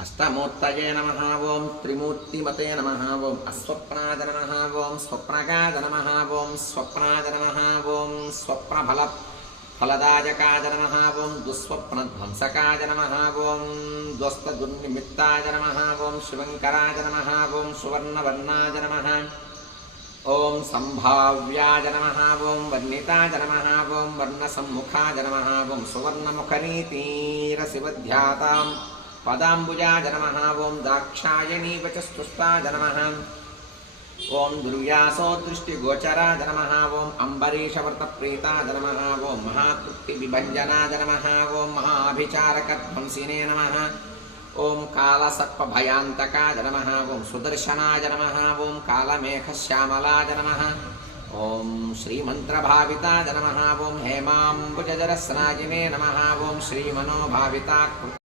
अष्टमूर्तये नमः ओं त्रिमूर्तिमते नमः ओं अस्वप्नाय नमः ओं स्वप्नकाय नमः ओं स्वप्नाय नमः ओं स्वप्नफलदायकाय नमः ओं दुःस्वप्नध्वंसकाय नमः ओं द्वस्तदुर्निमित्ताय नमः ओं शिवङ्कराय नमः ओं सुवर्णवर्णाय नमः ओं संभाव्याय नमः ओं वर्णिताय नमः ओं वर्णसम्मुखाय नमः ओं सुवर्णमुखनीतिरसिवध्यातां पदाम्बुजाय नमः ओं दाक्षायणी वचस्तुष्टाय नमः ओं दुर्व्यासोदृष्टिगोचराय नमः ओं अम्बरीषवर्तप्रीताय नमः ओं महातृप्तिविभञ्जनाय नमः ओं महाभिचारकध्वंसिने नमः ओं कालसर्पभयान्तकाय नमः ओं सुदर्शनाय नमः ओं कालमेघश्यामलाय नमः ओं श्रीमन्त्रभाविताय नमः ओं हेमाम्बुजरस्नाजिने नमः ओं श्रीमनोभाविता